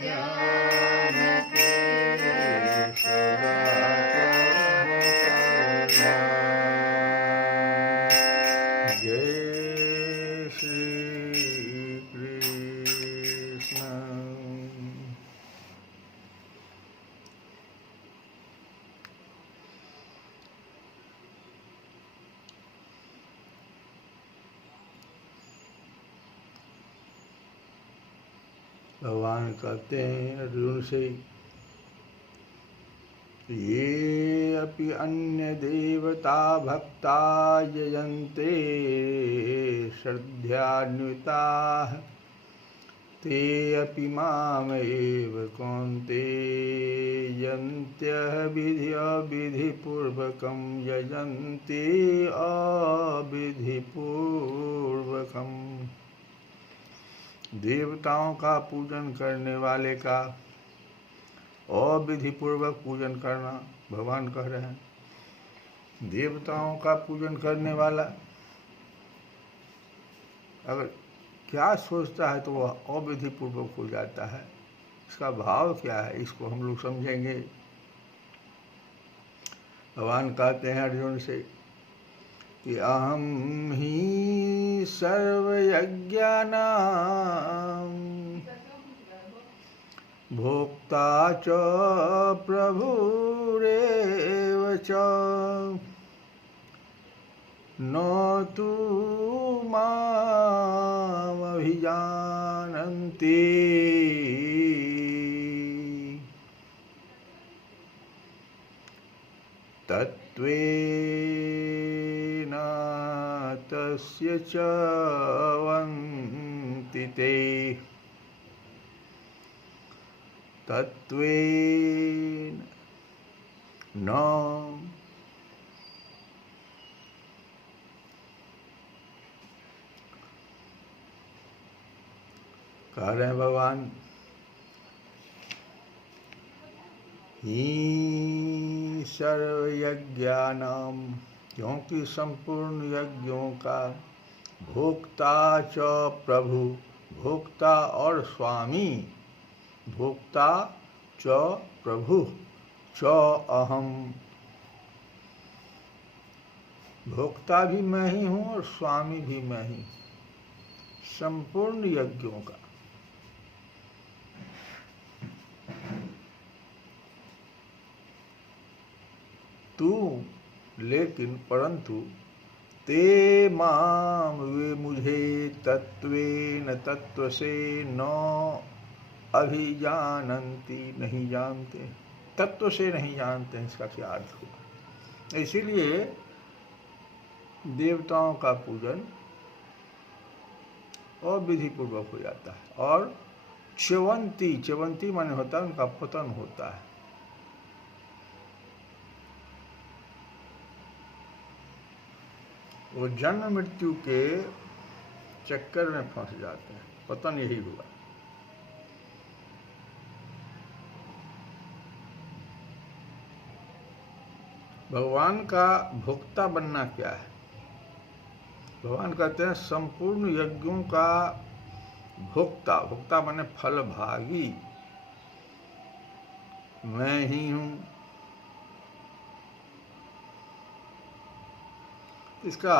ज्ञान के सदा प्रभु कल्याण। जय श्री कृष्ण। भगवान कहते हैं अर्जुन से, ये अपि अन्य देवता भक्ता यजन्ते श्रद्धयान्विताः ते अपि मामेव कौन्तेय अविधिपूर्वकं यजन्ते अविधिपूर्वकम्। देवताओं का पूजन करने वाले का अविधि पूर्वक पूजन करना, भगवान कह रहे हैं। देवताओं का पूजन करने वाला अगर क्या सोचता है तो वह अविधि पूर्वक हो जाता है। इसका भाव क्या है, इसको हम लोग समझेंगे। भगवान कहते हैं अर्जुन से कि अहम ही सर्वयज्ञानां भोक्ता च प्रभुरेव च न तु मामभिजानन्ति। तत्त्वेन तस्य च वन्ति ते। तत्त्वेन न कह रहे हैं भगवान, ही सर्वयज्ञानां, क्योंकि संपूर्ण यज्ञों का भोक्ता च प्रभु, भोक्ता और स्वामी, भोक्ता च प्रभु च अहम, भोक्ता भी मैं ही हूँ और स्वामी भी मैं ही, संपूर्ण यज्ञों का। तू लेकिन परंतु ते माम, वे मुझे तत्वेन तत्व से न अभिजानन्ति, नहीं जानते। तत्व से नहीं जानते, इसका क्या अर्थ हुआ। इसीलिए देवताओं का पूजन अविधि पूर्वक हो जाता है और च्यवंती, च्यवंती माने होता है उनका पतन होता है। वो जन्म मृत्यु के चक्कर में फंस जाते हैं, पतन यही हुआ। भगवान का भोक्ता बनना क्या है। भगवान कहते हैं संपूर्ण यज्ञों का भोक्ता, भोक्ता माने फलभागी मैं ही हूँ। इसका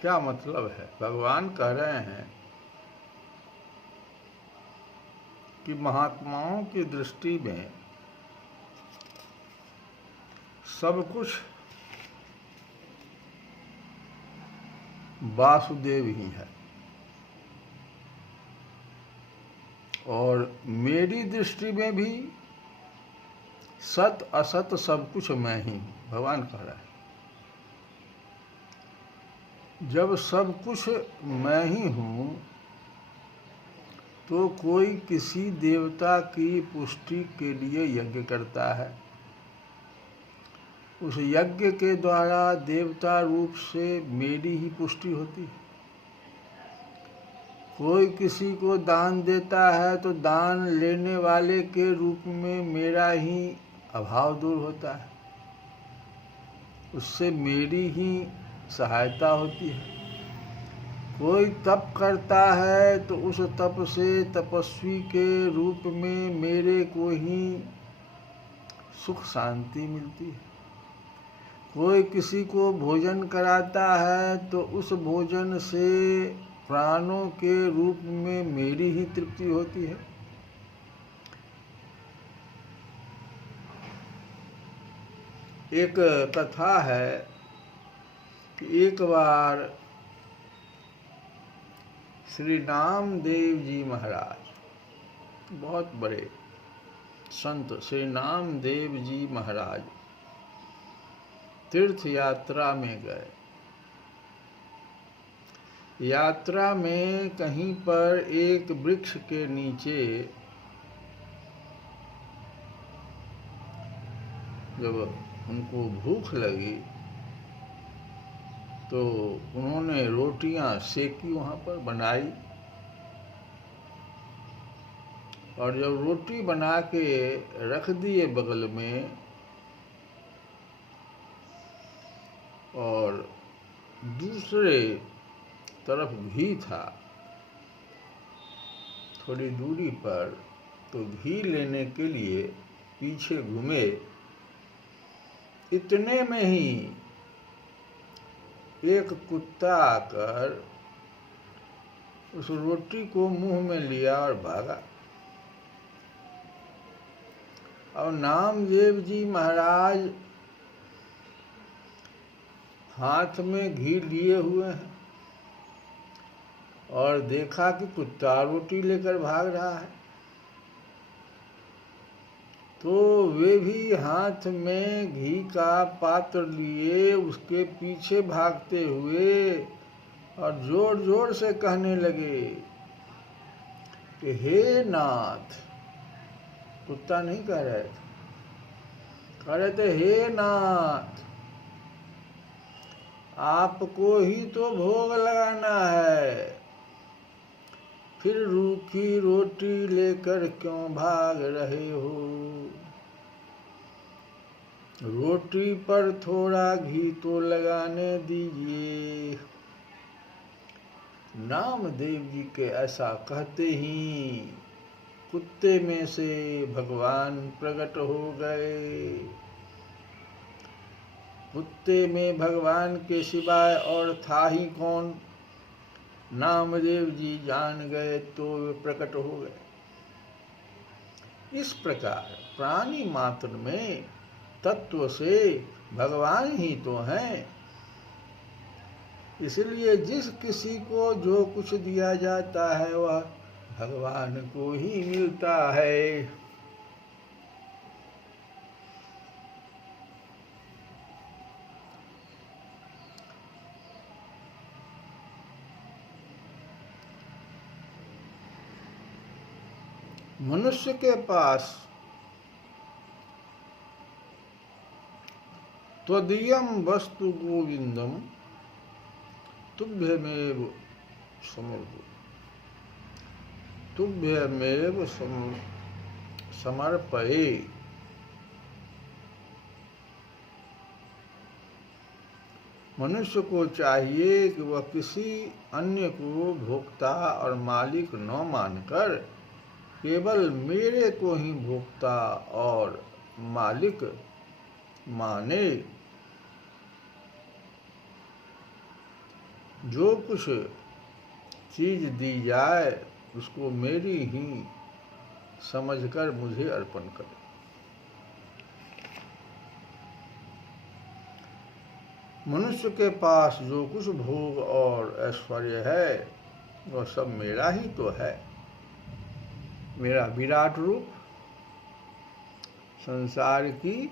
क्या मतलब है। भगवान कह रहे हैं कि महात्माओं की दृष्टि में सब कुछ वासुदेव ही है और मेरी दृष्टि में भी सत असत सब कुछ मैं ही हूँ। भगवान कह रहा है जब सब कुछ मैं ही हूँ तो कोई किसी देवता की पुष्टि के लिए यज्ञ करता है, उस यज्ञ के द्वारा देवता रूप से मेरी ही पुष्टि होती है। कोई किसी को दान देता है तो दान लेने वाले के रूप में मेरा ही अभाव दूर होता है, उससे मेरी ही सहायता होती है। कोई तप करता है तो उस तप से तपस्वी के रूप में मेरे को ही सुख शांति मिलती है। कोई किसी को भोजन कराता है तो उस भोजन से प्राणों के रूप में मेरी ही तृप्ति होती है। एक कथा है कि एक बार श्री नामदेव जी महाराज, बहुत बड़े संत श्री नामदेव जी महाराज तीर्थ यात्रा में गए। यात्रा में कहीं पर एक वृक्ष के नीचे जब उनको भूख लगी तो उन्होंने रोटियां सेकी, वहां पर बनाई, और जब रोटी बना के रख दिए बगल में और दूसरे तरफ घी था थोड़ी दूरी पर, तो घी लेने के लिए पीछे घूमे। इतने में ही एक कुत्ता आकर उस रोटी को मुंह में लिया और भागा। और नामदेव जी महाराज हाथ में घी लिए हुए हैं और देखा कि कुत्ता रोटी लेकर भाग रहा है, तो वे भी हाथ में घी का पात्र लिए उसके पीछे भागते हुए और जोर जोर से कहने लगे कि हे नाथ। कुत्ता नहीं कह रहे थे, कह रहे थे हे नाथ, आपको ही तो भोग लगाना है, फिर रूखी रोटी लेकर क्यों भाग रहे हो? रोटी पर थोड़ा घी तो लगाने दीजिए। नामदेव जी के ऐसा कहते ही कुत्ते में से भगवान प्रकट हो गए। कुत्ते में भगवान के सिवाय और था ही कौन? नामदेव जी जान गए तो वे प्रकट हो गए। इस प्रकार प्राणी मात्र में तत्व से भगवान ही तो हैं। इसलिए जिस किसी को जो कुछ दिया जाता है वह भगवान को ही मिलता है। मनुष्य के पास त्वदीयं वस्तु गोविंदम तुभ्यमेव समर्पये। मनुष्य को चाहिए कि वह किसी अन्य को भोक्ता और मालिक न मानकर केवल मेरे को ही भोक्ता और मालिक माने। जो कुछ चीज दी जाए उसको मेरी ही समझकर मुझे अर्पण करे। मनुष्य के पास जो कुछ भोग और ऐश्वर्य है वह सब मेरा ही तो है। मेरा विराट रूप संसार की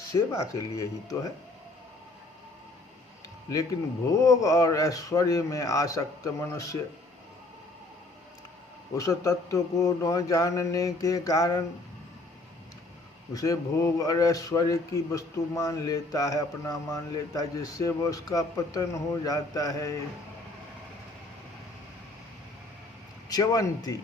सेवा के लिए ही तो है। लेकिन भोग और ऐश्वर्य में आसक्त मनुष्य उस तत्व को न जानने के कारण उसे भोग और ऐश्वर्य की वस्तु मान लेता है, अपना मान लेता है, जिससे वो उसका पतन हो जाता है। च्यवंती,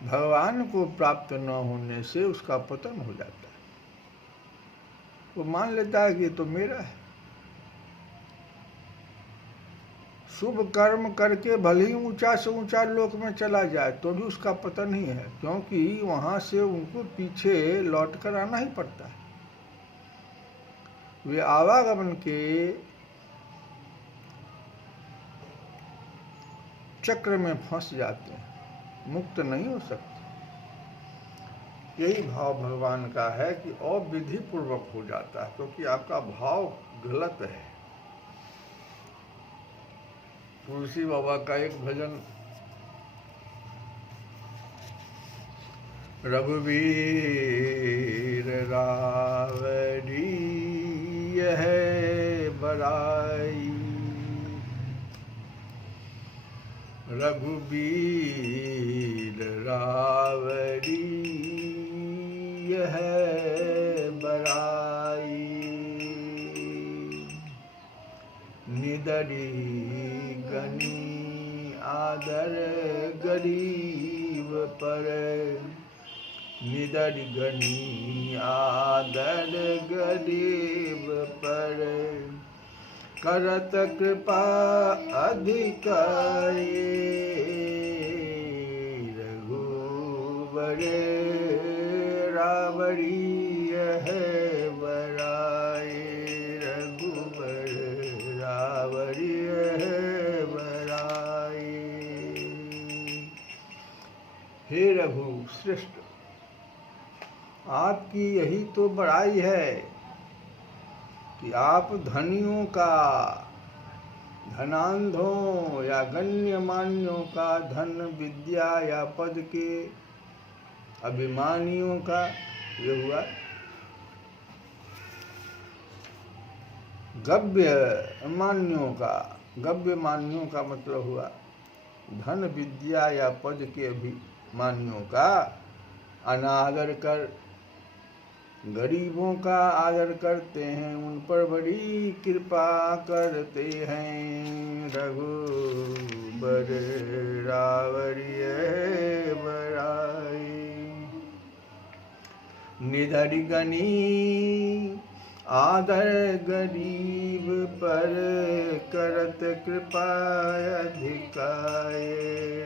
भगवान को प्राप्त न होने से उसका पतन हो जाता है। वो मान लेता है कि ये तो मेरा है। शुभ कर्म करके भले ही ऊंचा से ऊंचा लोक में चला जाए तो भी उसका पतन ही है, क्योंकि वहां से उनको पीछे लौट कर आना ही पड़ता है। वे आवागमन के चक्र में फंस जाते हैं, मुक्त नहीं हो सकते। यही भाव भगवान का है कि अविधि पूर्वक हो जाता है, क्योंकि आपका भाव गलत है। तुलसी बाबा का एक भजन, रघुवीर रावड़ी है बड़ाई, रघुवीर रावड़ी है बड़ाई, निदरी गनी आदर गरीब पर, निदर गनी आदर गरीब पर, करत कृपा अधिकारी, रघुवर रावड़ी है बड़ाई, रघुवर रावड़ी है बड़ाई। हे रघु श्रेष्ठ, आपकी यही तो बड़ाई है कि आप धनियों का, धनांधों या गण्यमान्यों का, धन विद्या या पद के अभिमानियों का, ये हुआ गव्यमान्यों का, गव्यमान्यों का मतलब हुआ धन विद्या या पद के अभिमानियों का अनादर कर गरीबों का आदर करते हैं, उन पर बड़ी कृपा करते हैं, रघुबर रावड़ी है बड़ाई, निधर गनी आदर गरीब पर, करत कृपा अधिकाय,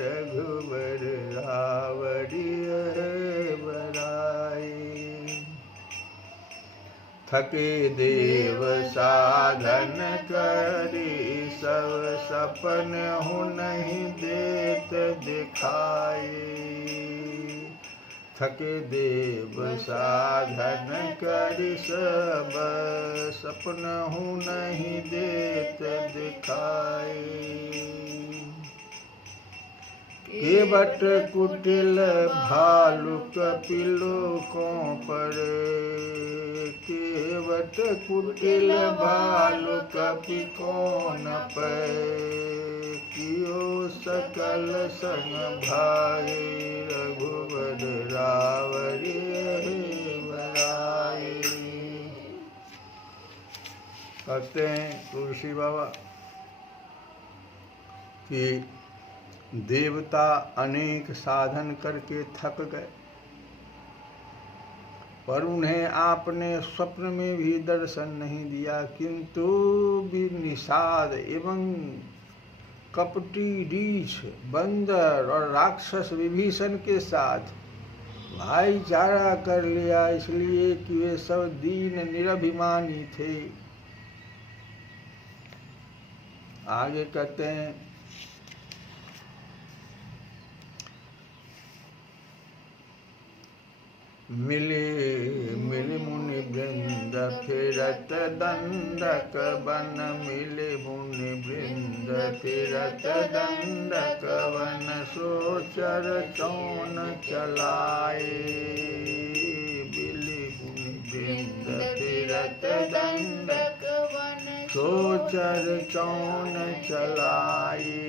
रघुबर रावड़ी है बड़ाई, थके देव साधन करी सब सपन हूँ नहीं देत दिखाई, थके देव साधन करी सब सपन हूँ नहीं देत दिखाई, केवट कुटिल भालु कपिलों पर, केवट कुटिल भालु कपिकोन पर, कियो सकल संग भाई, रघुवर रावड़ी बड़ाई। कहते हैं तुलसी बाबा कि देवता अनेक साधन करके थक गए, पर उन्हें आपने स्वप्न में भी दर्शन नहीं दिया, किंतु भी निषाद एवं कपटी रीछ बंदर और राक्षस विभीषण के साथ भाईचारा कर लिया, इसलिए कि वे सब दीन निरभिमानी थे। आगे कहते हैं, मिले मिले मुनि वृंद फिरत दंडक बन, मिले मुनि वृंद फिरत दंडक बन, सोचर चौन चलाए, मिले मुनि वृंद फिरत दंडक बन, सोचर चौन चलाए,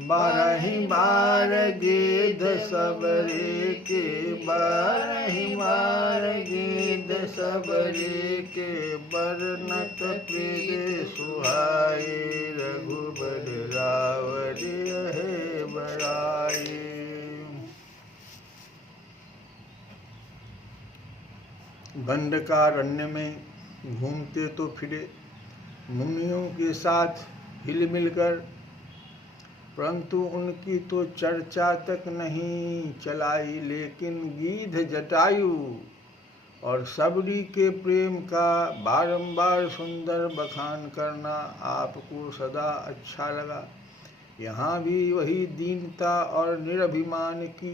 बारही बार गिद्ध सबरे के, बारही बार गिद्ध सबरे के, बरनत प्रिय सुहाए, रघुबर रावड़ी है बड़ाई। दंडकारण्य में घूमते तो फिरे, मुनियों के साथ हिल मिलकर, परंतु उनकी तो चर्चा तक नहीं चलाई। लेकिन गीध जटायु और सबरी के प्रेम का बारंबार सुंदर बखान करना आपको सदा अच्छा लगा। यहाँ भी वही दीनता और निरभिमान की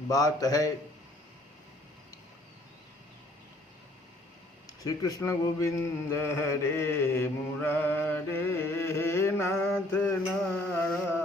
बात है। श्री कृष्ण गोविंद हरे मुरारे नाथ नारायण।